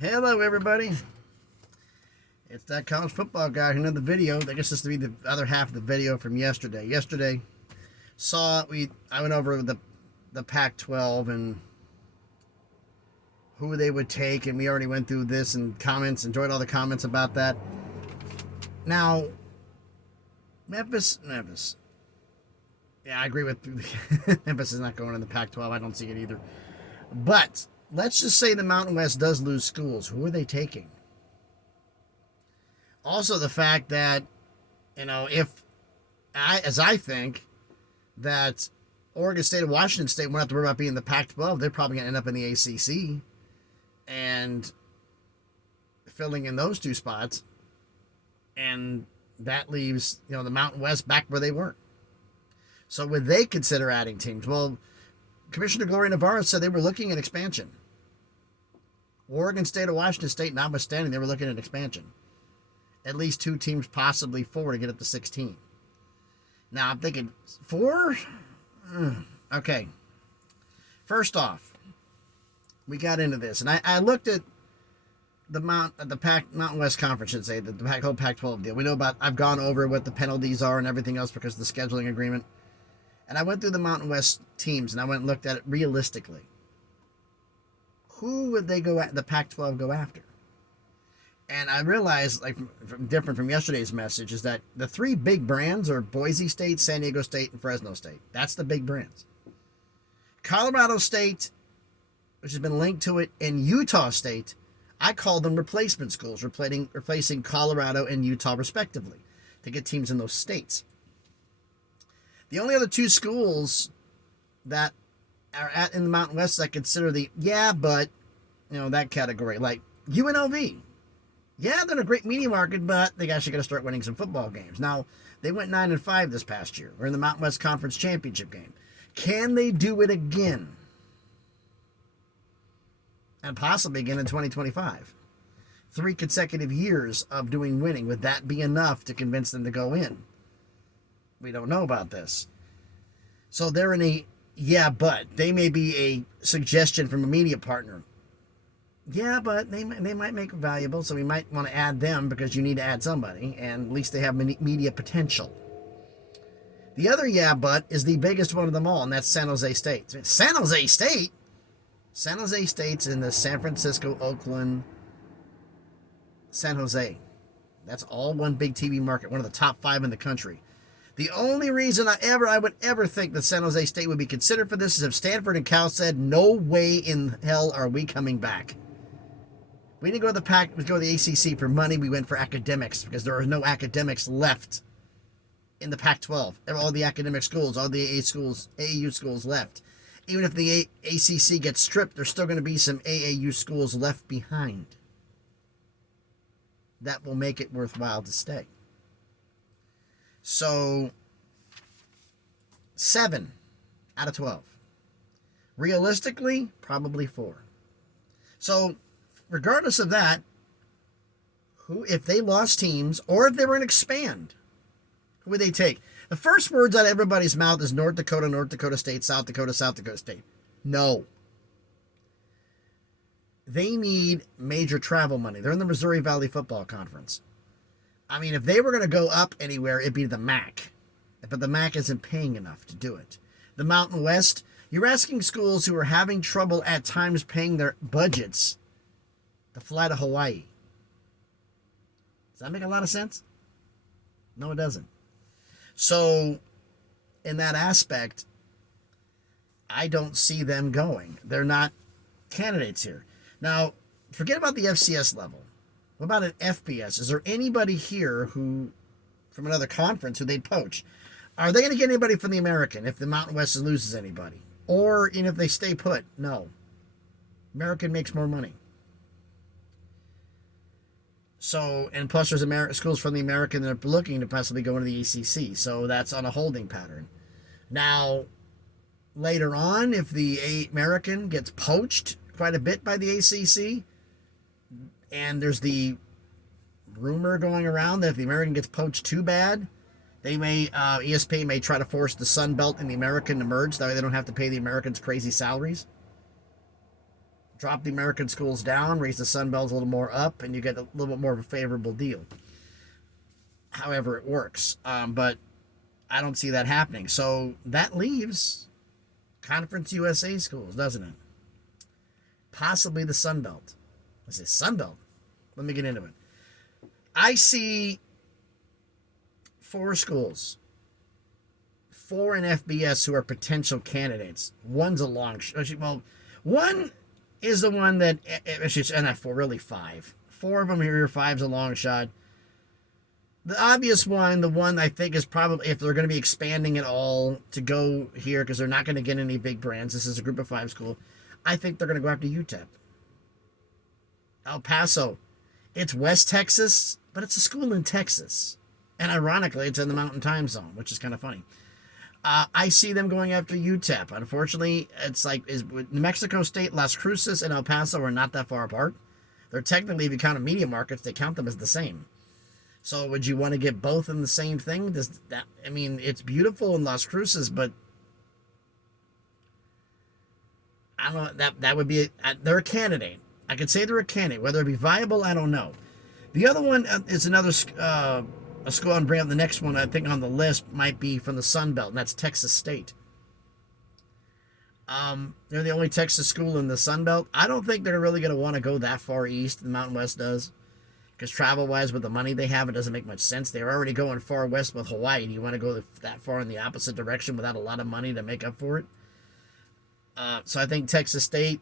Hello, everybody. It's that college football guy who did the video. I guess this will be the other half of the video from yesterday. Yesterday, I went over the Pac-12 and who they would take, and we already went through this and comments. Enjoyed all the comments about that. Now, Memphis. Yeah, I agree with Memphis is not going in the Pac-12. I don't see it either. But let's just say the Mountain West does lose schools. Who are they taking? Also, the fact that, as I think, that Oregon State and Washington State won't have to worry about being in the Pac-12. They're probably going to end up in the ACC and filling in those two spots. And that leaves, the Mountain West back where they were. So would they consider adding teams? Well, Commissioner Gloria Navarro said they were looking at expansion. Oregon State or Washington State, notwithstanding, they were looking at expansion. At least 2 teams, possibly 4, to get up to 16. Now, I'm thinking 4? Okay. First off, we got into this, and I looked at the Mountain West Conference, should say, the whole Pac-12 deal. We know about, I've gone over what the penalties are and everything else because of the scheduling agreement. And I went through the Mountain West teams, and I went and looked at it realistically. Who would the Pac-12 go after? And I realized, different from yesterday's message, is that the 3 big brands are Boise State, San Diego State, and Fresno State. That's the big brands. Colorado State, which has been linked to it, and Utah State, I call them replacement schools, replacing Colorado and Utah respectively, to get teams in those states. The only other 2 schools that are in the Mountain West I consider that category, like UNLV. Yeah, they're in a great media market, but they actually got to start winning some football games. Now, they went 9-5 this past year. We're in the Mountain West Conference Championship game. Can they do it again? And possibly again in 2025. 3 consecutive years of winning. Would that be enough to convince them to go in? We don't know about this. So they're in but they may be a suggestion from a media partner. Yeah, but they might make it valuable, so we might want to add them because you need to add somebody, and at least they have media potential. The other but is the biggest one of them all, and that's San Jose State. San Jose State? San Jose State's in the San Francisco, Oakland, San Jose. That's all one big TV market, one of the top 5 in the country. The only reason I would ever think that San Jose State would be considered for this is if Stanford and Cal said, no way in hell are we coming back. We didn't go to the ACC for money. We went for academics because there are no academics left in the Pac-12. All the academic schools, all the AAU schools left. Even if the ACC gets stripped, there's still going to be some AAU schools left behind. That will make it worthwhile to stay. So, 7 out of 12. Realistically, probably 4. So, regardless of that, if they lost teams, or if they were going to expand, who would they take? The first words out of everybody's mouth is North Dakota State, South Dakota State. No. They need major travel money. They're in the Missouri Valley Football Conference. I mean, if they were going to go up anywhere, it'd be the MAC. But the MAC isn't paying enough to do it. The Mountain West, you're asking schools who are having trouble at times paying their budgets to fly to Hawaii. Does that make a lot of sense? No, it doesn't. So, in that aspect, I don't see them going. They're not candidates here. Now, forget about the FCS level. What about an FBS? Is there anybody here from another conference who they'd poach? Are they going to get anybody from the American if the Mountain West loses anybody? Or even if they stay put? No. American makes more money. So, and plus there's schools from the American that are looking to possibly go into the ACC. So that's on a holding pattern. Now, later on, if the American gets poached quite a bit by the ACC, and there's the rumor going around that if the American gets poached too bad, they may ESPN may try to force the Sun Belt and the American to merge. That way they don't have to pay the Americans crazy salaries. Drop the American schools down, raise the Sun Belt a little more up, and you get a little bit more of a favorable deal. However it works. But I don't see that happening. So that leaves Conference USA schools, doesn't it? Possibly the Sun Belt. I say Sun Belt. Let me get into it. I see 4 schools. 4 in FBS who are potential candidates. One's a long shot. Well, one is the one that, it's not 4, really 5. 4 of them here, 5's a long shot. The obvious one, the one I think is probably, if they're going to be expanding at all to go here, because they're not going to get any big brands, this is a group of 5 school, I think they're going to go after UTEP. El Paso. It's West Texas, but it's a school in Texas. And ironically, it's in the Mountain Time Zone, which is kind of funny. I see them going after UTEP. Unfortunately, it's like New Mexico State, Las Cruces, and El Paso are not that far apart. They're technically, if you count media markets, they count them as the same. So would you want to get both in the same thing? It's beautiful in Las Cruces, but I don't know. That would be they're a candidate. I could say they're a candidate. Whether it be viable, I don't know. The other one is another a school I'm bringing up. The next one I think on the list might be from the Sun Belt, and that's Texas State. They're the only Texas school in the Sun Belt. I don't think they're really going to want to go that far east. The Mountain West does. Because travel-wise, with the money they have, it doesn't make much sense. They're already going far west with Hawaii. Do you want to go that far in the opposite direction without a lot of money to make up for it? So I think Texas State,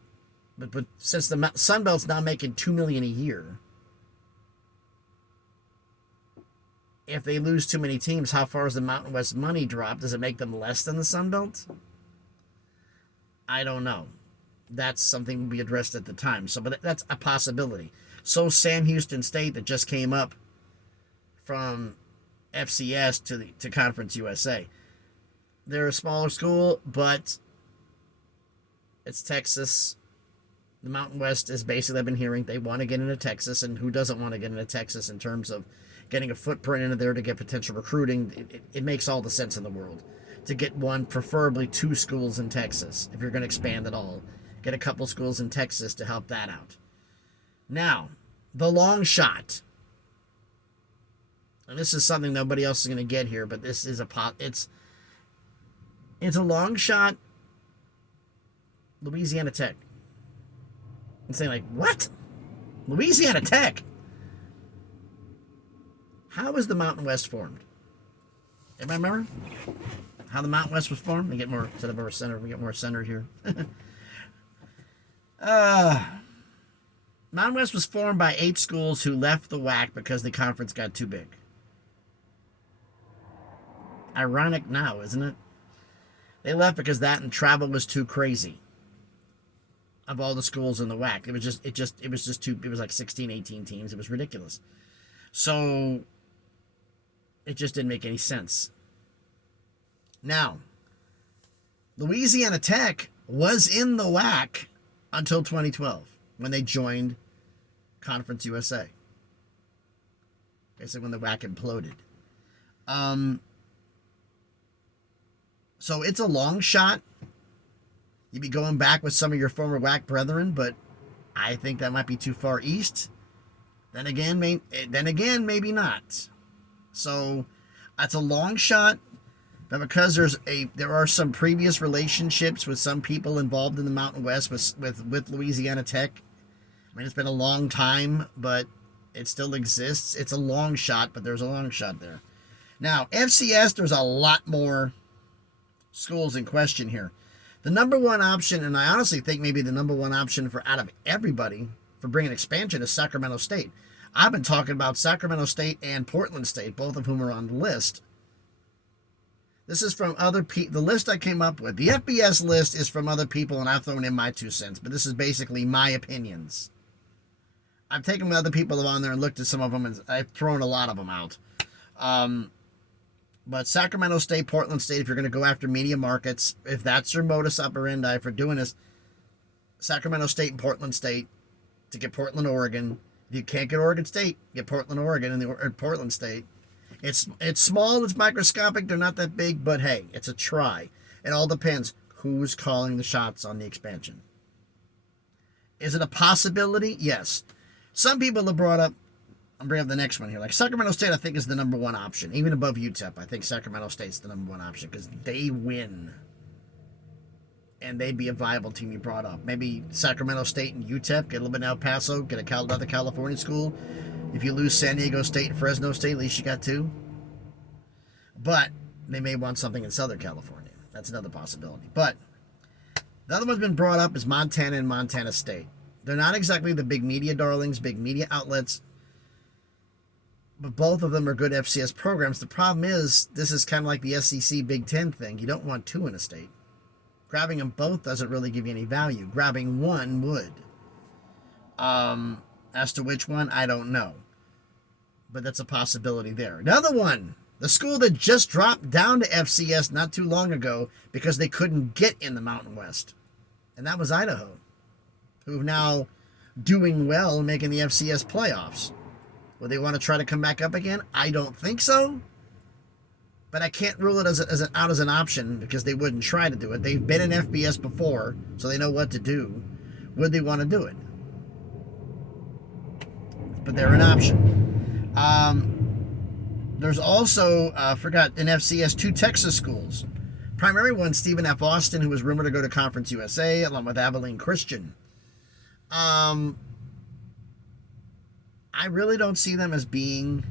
but since the Sun Belt's now making $2 million a year, if they lose too many teams, how far does the Mountain West money drop? Does it make them less than the Sun Belt? I don't know. That's something to be addressed at the time. So, but that's a possibility. So Sam Houston State, that just came up from FCS to Conference USA. They're a smaller school, but it's Texas. The Mountain West is basically, I've been hearing, they want to get into Texas, and who doesn't want to get into Texas in terms of getting a footprint into there to get potential recruiting? It makes all the sense in the world to get one, preferably 2 schools in Texas if you're going to expand at all. Get a couple schools in Texas to help that out. Now, the long shot. And this is something nobody else is going to get here, but this is it's a long shot. Louisiana Tech. And saying like, what? Louisiana Tech? How was the Mountain West formed? Anybody remember how the Mountain West was formed? We get more, instead of more center, we get more centered here. Mountain West was formed by 8 schools who left the WAC because the conference got too big. Ironic now, isn't it? They left because that and travel was too crazy. Of all the schools in the WAC, it was like 16, 18 teams. It was ridiculous. So it just didn't make any sense. Now, Louisiana Tech was in the WAC until 2012 when they joined Conference USA. Basically when the WAC imploded. So it's a long shot. You'd be going back with some of your former WAC brethren, but I think that might be too far east. Then again, maybe not. So that's a long shot. But because there are some previous relationships with some people involved in the Mountain West with Louisiana Tech. I mean, it's been a long time, but it still exists. It's a long shot, but there's a long shot there. Now, FCS, there's a lot more schools in question here. The number one option, and I honestly think maybe the number one option for out of everybody for bringing expansion is Sacramento State. I've been talking about Sacramento State and Portland State, both of whom are on the list. This is from other people. The list I came up with. The FBS list is from other people, and I've thrown in my 2 cents, but this is basically my opinions. I've taken other people on there and looked at some of them, and I've thrown a lot of them out. But Sacramento State, Portland State, if you're going to go after media markets, if that's your modus operandi for doing this, Sacramento State and Portland State to get Portland, Oregon. If you can't get Oregon State, get Portland, Oregon, and Portland State. It's small, it's microscopic, they're not that big, but hey, it's a try. It all depends who's calling the shots on the expansion. Is it a possibility? Yes. Some people have brought up, I'm bringing up the next one here. Like Sacramento State, I think, is the number one option. Even above UTEP, I think Sacramento State's the number one option because they win. And they'd be a viable team you brought up. Maybe Sacramento State and UTEP, get a little bit in El Paso, get another California school. If you lose San Diego State and Fresno State, at least you got two. But they may want something in Southern California. That's another possibility. But the other one's been brought up is Montana and Montana State. They're not exactly the big media darlings, big media outlets, but both of them are good FCS programs. The problem is, this is kind of like the SEC Big Ten thing. You don't want two in a state. Grabbing them both doesn't really give you any value. Grabbing one would. As to which one, I don't know. But that's a possibility there. Another one, the school that just dropped down to FCS not too long ago because they couldn't get in the Mountain West. And that was Idaho, who are now doing well, making the FCS playoffs. Will they want to try to come back up again? I don't think so. But I can't rule it out as an option because they wouldn't try to do it. They've been in FBS before, so they know what to do. Would they want to do it? But they're an option. There's also, in FCS, 2 Texas schools. Primary one, Stephen F. Austin, who was rumored to go to Conference USA, along with Abilene Christian. I really don't see them as being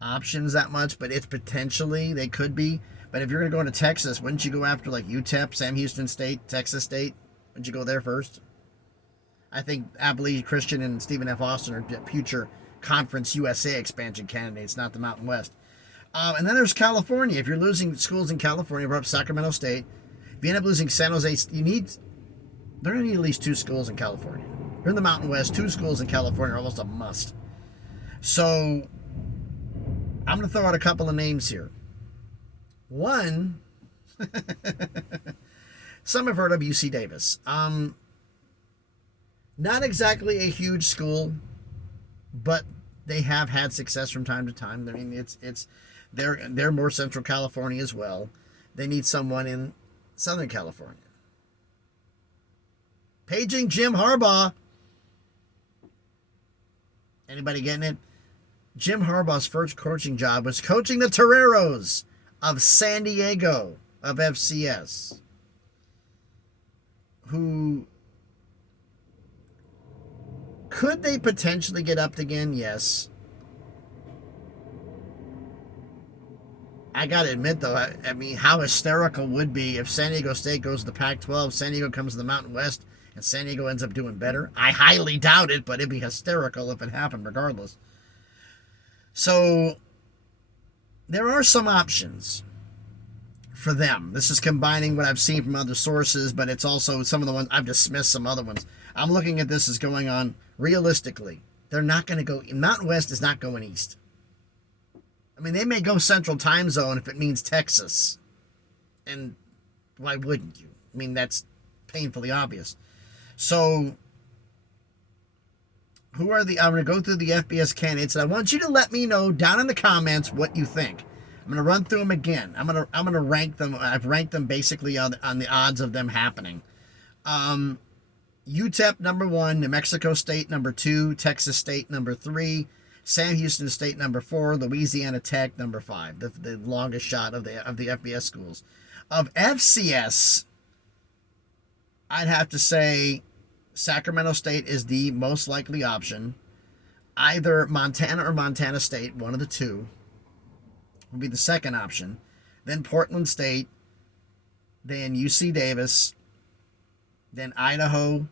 options that much, but it's potentially, they could be. But if you're going to go into Texas, wouldn't you go after like UTEP, Sam Houston State, Texas State? Wouldn't you go there first? I think Abilene Christian and Stephen F. Austin are future Conference USA expansion candidates, not the Mountain West. And then there's California. If you're losing schools in California, we're up Sacramento State. If you end up losing San Jose, they're going to need at least 2 schools in California. You're in the Mountain West, 2 schools in California are almost a must. So I'm going to throw out a couple of names here. One, some have heard of UC Davis. Not exactly a huge school, but they have had success from time to time. I mean, they're more Central California as well. They need someone in Southern California. Paging Jim Harbaugh. Anybody getting it? Jim Harbaugh's first coaching job was coaching the Toreros of San Diego of FCS, who could they potentially get up again? Yes. I got to admit, though, I mean, how hysterical would be if San Diego State goes to the Pac-12, San Diego comes to the Mountain West, and San Diego ends up doing better? I highly doubt it, but it'd be hysterical if it happened regardless. So there are some options for them. This is combining what I've seen from other sources, but it's also some of the ones I've dismissed, some other ones. I'm looking at this as going on realistically. They're not going to go, Mountain West is not going east. I mean, they may go Central Time Zone if it means Texas. And why wouldn't you? I mean, that's painfully obvious. So I'm going to go through the FBS candidates, and I want you to let me know down in the comments what you think. I'm going to run through them again. I'm going to rank them. I've ranked them basically on the odds of them happening. UTEP number 1, New Mexico State number 2, Texas State number 3, Sam Houston State number 4, Louisiana Tech number 5. The longest shot of the FBS schools. Of FCS, I'd have to say Sacramento State is the most likely option. Either Montana or Montana State, one of the two, would be the second option. Then Portland State, then UC Davis, then Idaho,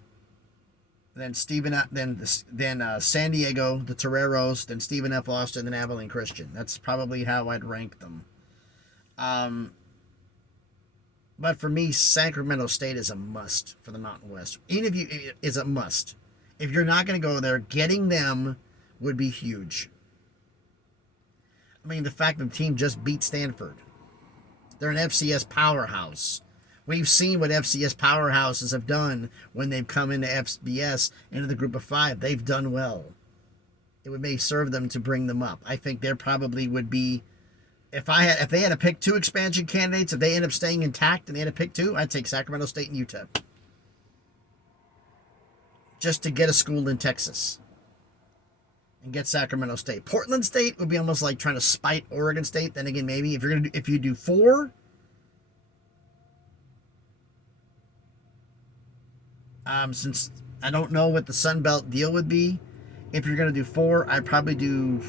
then San Diego, the Toreros, then Stephen F. Austin, then Abilene Christian. That's probably how I'd rank them. But for me, Sacramento State is a must for the Mountain West. Even if you is a must. If you're not going to go there, getting them would be huge. I mean, the fact that the team just beat Stanford. They're an FCS powerhouse. We've seen what FCS powerhouses have done when they've come into FBS, into the group of 5. They've done well. It may serve them to bring them up. I think there probably would be, if they had to pick 2 expansion candidates, if they end up staying intact and they had to pick 2, I'd take Sacramento State and UTEP. just to get a school in Texas and get Sacramento State. Portland State would be almost like trying to spite Oregon State. Then again, maybe if you do 4, since I don't know what the Sun Belt deal would be, if you're going to do 4, I'd probably do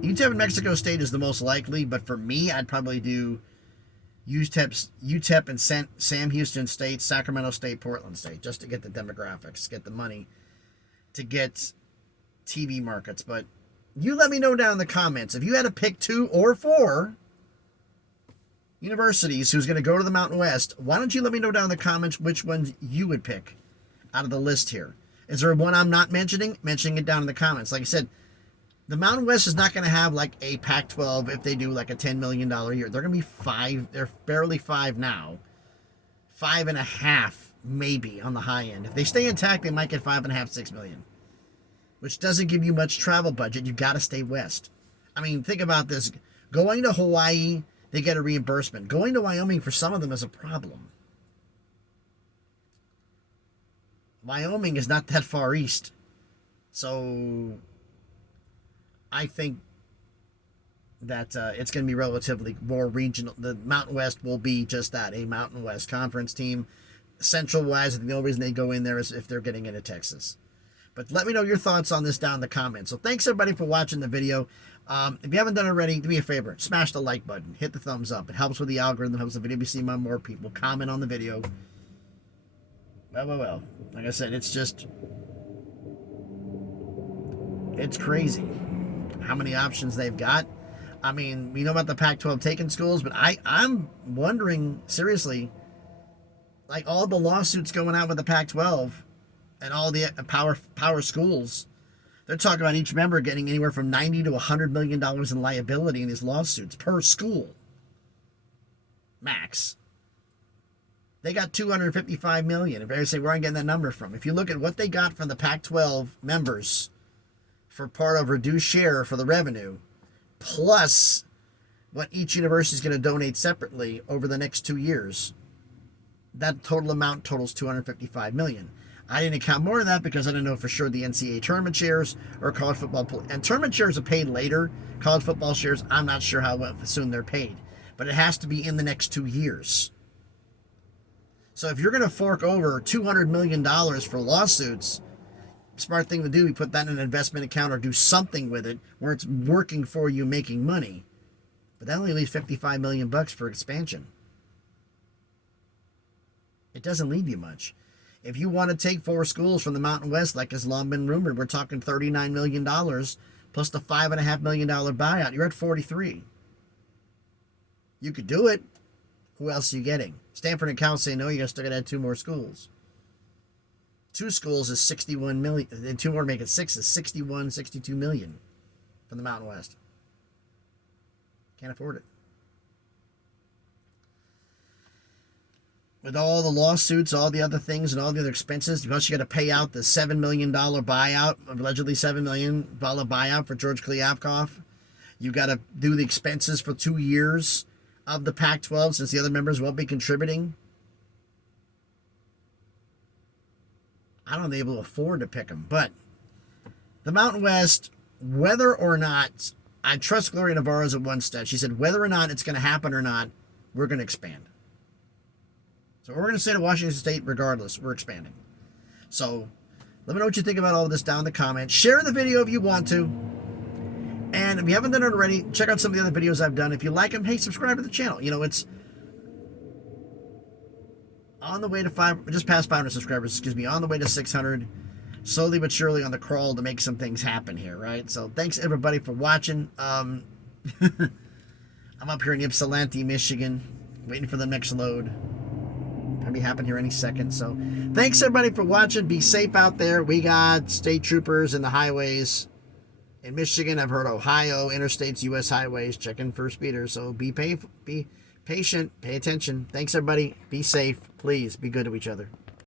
UTEP and Mexico State is the most likely, but for me, I'd probably do UTEP and Sam Houston State, Sacramento State, Portland State, just to get the demographics, get the money, to get TV markets. But you let me know down in the comments if you had to pick 2 or 4 universities who's going to go to the Mountain West. Why don't you let me know down in the comments which ones you would pick out of the list here? Is there one I'm not mentioning? Mentioning it down in the comments. Like I said, the Mountain West is not going to have like a Pac-12 if they do like a $10 million a year. They're going to be 5. They're barely 5 now. 5.5 maybe on the high end. If they stay intact, they might get 5.5, $6 million, which doesn't give you much travel budget. You've got to stay west. I mean, think about this. Going to Hawaii, they get a reimbursement. Going to Wyoming for some of them is a problem. Wyoming is not that far east. So I think that it's going to be relatively more regional. The Mountain West will be just that, a Mountain West conference team. Central-wise, the only reason they go in there is if they're getting into Texas. But let me know your thoughts on this down in the comments. So thanks, everybody, for watching the video. If you haven't done it already, do me a favor. Smash the like button. Hit the thumbs up. It helps with the algorithm. Helps the video be seen by more people. Comment on the video. Well. Like I said, it's crazy how many options they've got. I mean, we know about the Pac-12 taking schools, but I'm wondering, seriously, like all the lawsuits going out with the Pac-12 and all the power schools, they're talking about each member getting anywhere from $90 to $100 million in liability in these lawsuits per school. Max. They got $255 million. If I say where I'm getting that number from, if you look at what they got from the Pac-12 members for part of reduced share for the revenue, plus what each university is going to donate separately over the next 2 years, that total amount totals $255 million. I didn't account more than that because I didn't know for sure the NCAA tournament shares or college football. And tournament shares are paid later. College football shares, I'm not sure how soon they're paid. But it has to be in the next 2 years. So if you're going to fork over $200 million for lawsuits, smart thing to do, you put that in an investment account or do something with it where it's working for you, making money. But that only leaves $55 million for expansion. It doesn't leave you much. If you want to take 4 schools from the Mountain West, like has long been rumored, we're talking $39 million plus the $5.5 million buyout. You're at 43. You could do it. Who else are you getting? Stanford and Cal say no, you're still going to add 2 more schools. 2 schools is $61 million, and 2 more make it 6 is $62 million from the Mountain West. Can't afford it. With all the lawsuits, all the other things, and all the other expenses, plus you got to pay out the $7 million buyout, allegedly $7 million buyout for George Kliavkoff. You got to do the expenses for 2 years of the Pac-12 since the other members won't be contributing. I don't know if they're able to afford to pick them, but the Mountain West, whether or not, I trust Gloria Navarro's at one stat. She said, whether or not it's going to happen or not, we're going to expand. So we're going to say to Washington State, regardless, we're expanding. So let me know what you think about all of this down in the comments. Share the video if you want to. And if you haven't done it already, check out some of the other videos I've done. If you like them, hey, subscribe to the channel. You know, it's on the way to just past 500 subscribers, excuse me, on the way to 600. Slowly but surely on the crawl to make some things happen here, right? So thanks, everybody, for watching. I'm up here in Ypsilanti, Michigan, waiting for the next load. Probably happen here any second. So thanks, everybody, for watching. Be safe out there. We got state troopers in the highways. In Michigan, I've heard Ohio, interstates, U.S. highways, checking for speeders. So be patient, pay attention. Thanks, everybody. Be safe. Please be good to each other.